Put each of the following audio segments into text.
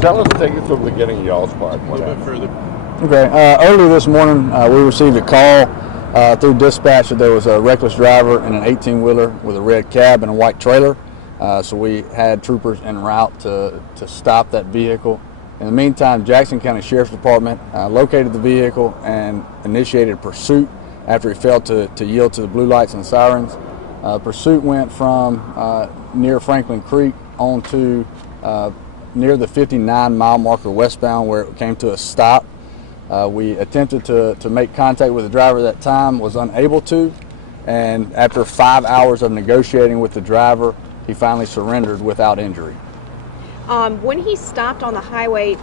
Tell us, take us from the beginning of y'all's part. A little bit further. Okay. Early this morning, we received a call through dispatch that there was a reckless driver in an 18-wheeler with a red cab and a white trailer. So we had troopers en route to stop that vehicle. In the meantime, Jackson County Sheriff's Department located the vehicle and initiated pursuit after he failed to yield to the blue lights and sirens. Pursuit went from near Franklin Creek on to near the 59-mile marker westbound, where it came to a stop. We attempted to make contact with the driver at that time, was unable to, and after 5 hours of negotiating with the driver, he finally surrendered without injury. When he stopped on the highway,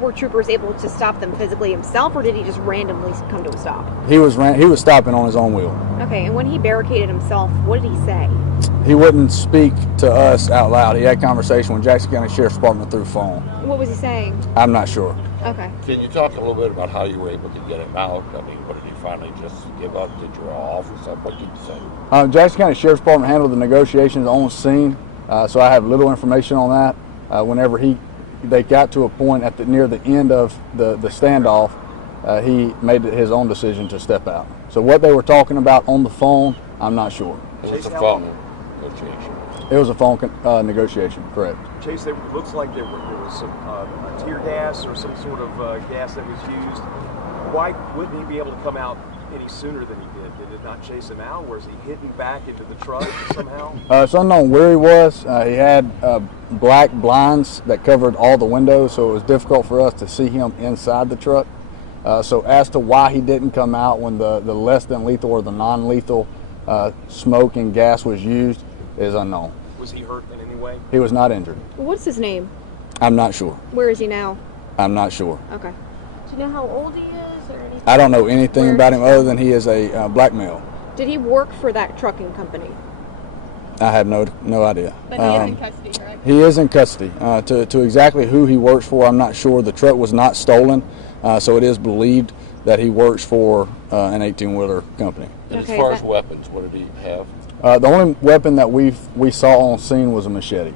were troopers able to stop them physically himself, or did he just randomly come to a stop? He was stopping on his own wheel. Okay, and when he barricaded himself, what did he say? He wouldn't speak to us out loud. He had conversation with Jackson County Sheriff's Department through phone. What was he saying? I'm not sure. Okay. Can you talk a little bit about how you were able to get him out? I mean, what did he finally just give up? Did you off or something? What did you say? Jackson County Sheriff's Department handled the negotiations on scene, so I have little information on that. Whenever they got to a point near the end of the standoff, he made his own decision to step out. So what they were talking about on the phone, I'm not sure. It was a phone negotiation. It was a phone negotiation, correct. Chase, it looks like there was some tear gas or some sort of gas that was used. Why wouldn't he be able to come out any sooner than he did? Did it not chase him out? Was he hidden back into the truck somehow? It's unknown where he was. He had black blinds that covered all the windows, so it was difficult for us to see him inside the truck. So as to why he didn't come out when the less than lethal or the non-lethal smoke and gas was used is unknown. Was he hurt in any way? He was not injured. What's his name? I'm not sure. Where is he now? I'm not sure. Okay. Do you know how old he is or anything? I don't know anything about him other than he is a black male. Did he work for that trucking company? I have no idea. But he is in custody, correct? He is in custody. To exactly who he works for, I'm not sure. The truck was not stolen, so it is believed that he works for an 18-wheeler company. And as far as weapons, what did he have? The only weapon that we saw on scene was a machete.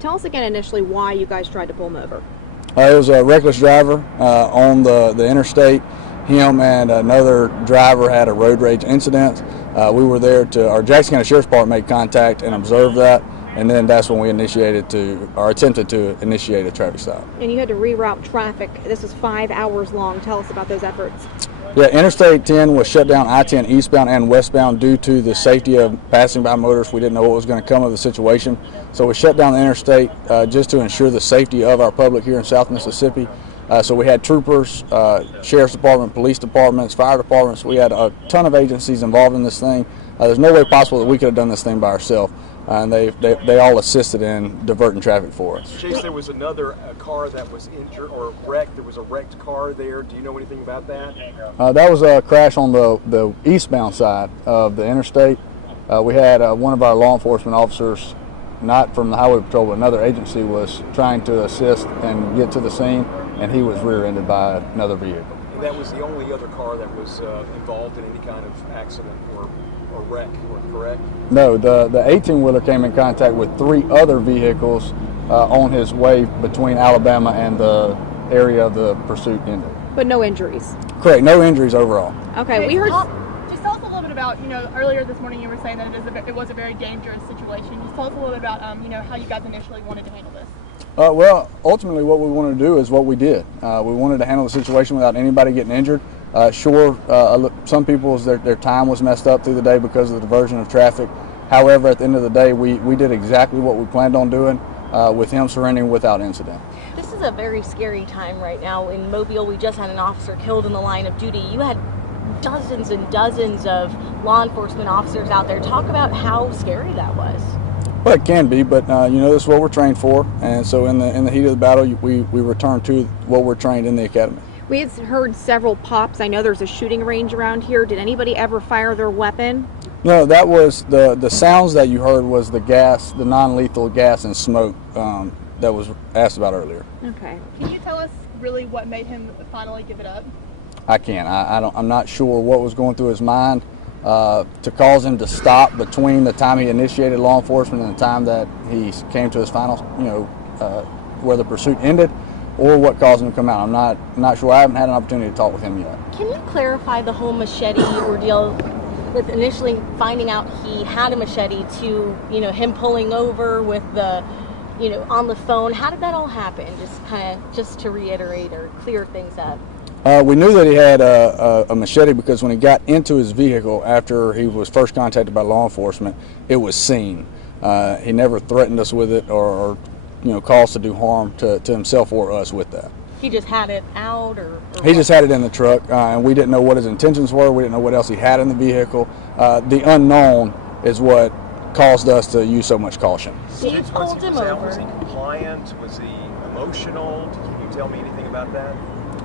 Tell us again initially why you guys tried to pull him over. It was a reckless driver on the interstate. Him and another driver had a road rage incident. We were there our Jackson County Sheriff's Department made contact and observed that, and then that's when we attempted to initiate a traffic stop. And you had to reroute traffic. This was 5 hours long. Tell us about those efforts. Yeah, Interstate 10 was shut down, I-10 eastbound and westbound, due to the safety of passing by motorists. We didn't know what was going to come of the situation. So we shut down the interstate just to ensure the safety of our public here in South Mississippi. So we had troopers, Sheriff's Department, police departments, fire departments. We had a ton of agencies involved in this thing. There's no way possible that we could have done this thing by ourselves. And they all assisted in diverting traffic for us. Chase, there was another car that was injured or wrecked. There was a wrecked car there. Do you know anything about that? That was a crash on the eastbound side of the interstate. We had one of our law enforcement officers, not from the Highway Patrol, but another agency, was trying to assist and get to the scene, and he was rear-ended by another vehicle. And that was the only other car that was involved in any kind of accident or wreck, correct? No, the 18-wheeler came in contact with 3 other vehicles on his way between Alabama and the area of the pursuit ended. But no injuries? Correct, no injuries overall. Okay, we heard... Just tell us a little bit about, earlier this morning you were saying that it was a very dangerous situation. Just tell us a little bit about, how you guys initially wanted to handle this. Well, ultimately what we wanted to do is what we did. We wanted to handle the situation without anybody getting injured. Some people's their time was messed up through the day because of the diversion of traffic. However, at the end of the day, we did exactly what we planned on doing, with him surrendering without incident. This is a very scary time right now. In Mobile, we just had an officer killed in the line of duty. You had dozens and dozens of law enforcement officers out there. Talk about how scary that was. Well, it can be, but this is what we're trained for, and so in the heat of the battle, we return to what we're trained in the academy. We had heard several pops. I know there's a shooting range around here. Did anybody ever fire their weapon? No, that was the sounds that you heard was the gas, the non-lethal gas and smoke that was asked about earlier. Okay. Can you tell us really what made him finally give it up? I can't. I'm not sure what was going through his mind to cause him to stop between the time he initiated law enforcement and the time that he came to his final, where the pursuit ended or what caused him to come out. I'm not sure. I haven't had an opportunity to talk with him yet. Can you clarify the whole machete ordeal with initially finding out he had a machete to, him pulling over with the, on the phone? How did that all happen? Just to reiterate or clear things up. We knew that he had a machete because when he got into his vehicle after he was first contacted by law enforcement, it was seen. He never threatened us with it or caused to do harm to himself or us with that. He just had it out, or he just had it in the truck, and we didn't know what his intentions were. We didn't know what else he had in the vehicle. The unknown is what caused us to use so much caution. So you pulled him over. Was he compliant? Was he emotional? Can you tell me anything about that?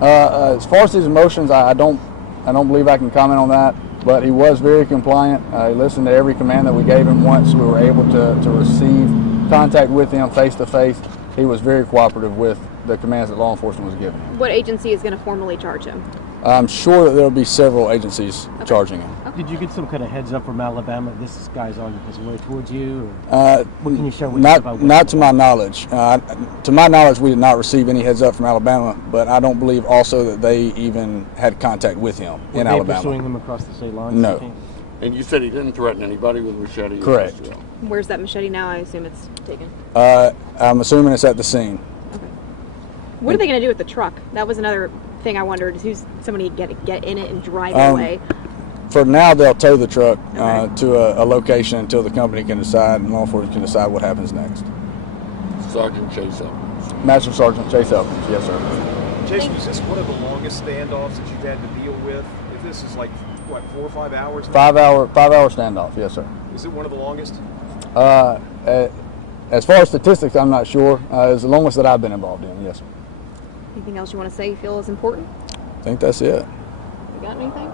As far as his emotions, I don't believe I can comment on that. But he was very compliant. He listened to every command that we gave him. Once we were able to receive contact with him face to face, he was very cooperative with the commands that law enforcement was giving him. What agency is going to formally charge him? I'm sure that there will be several agencies charging him. Okay. Did you get some kind of heads up from Alabama? This guy's on his way towards you? Or what can you share with us about not to my knowledge. To my knowledge, we did not receive any heads up from Alabama, but I don't believe also that they even had contact with him in Alabama. Were they pursuing him across the state lines? No. And you said he didn't threaten anybody with machete? Correct. Where's that machete now? I assume it's taken. I'm assuming it's at the scene. Okay. What are they going to do with the truck? That was another thing I wondered. Is who's somebody get in it and drive away? For now, they'll tow the truck Okay. to a location until the company can decide and law enforcement can decide what happens next. Sergeant Chase Elkins. Master Sergeant Chase Elkins, yes, sir. Jason, is this one of the longest standoffs that you've had to deal with? If this is like, what, 4 or 5 hours now? 5 hour standoff, yes, sir. Is it one of the longest? As far as statistics, I'm not sure. It's the longest that I've been involved in, yes, sir. Anything else you want to say you feel is important? I think that's it. You got anything?